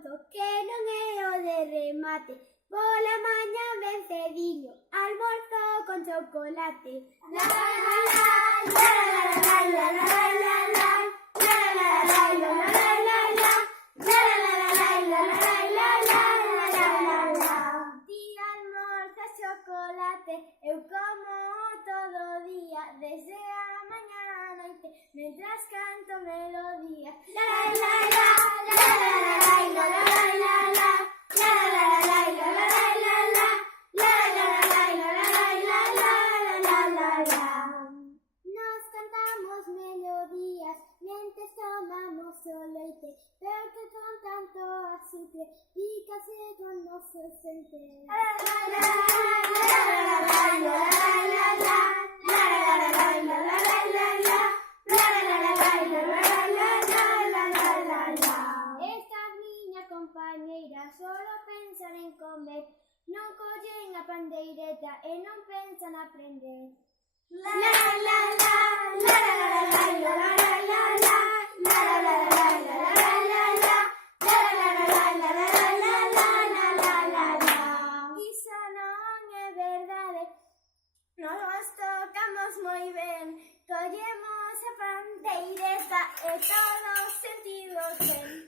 conto que non é o de remate. Pola mañá ben cediño, almorzo con chocolate. La la la la, la la la la la la la, la la la la la la la la la, la la la la la la la la la la la. Ti almorzas chocolate, eu como todo o día, desde a mañá á noite, mentras canto melodía. La la la la, la la la la la la la la la, la la la la la la la la la, la la la la la la la la la la. Nos cantamos melodías mentres tomamos o leite, pero que con tanto azucre pícase con nosos entes. La la la la la la la la la la, la la la la la la la la la, la la la la la la la la la la. Estas miñas compañeiras solo pensan en comer, non collen a pandeireta e non pensan aprender. La la la la, la la la la la la la la la, la la la la la la la la la la, la la la la la la la la la la. Iso non é verdade, nos tocamos moi ben, collemos a pandeireta e todos sentimos ben.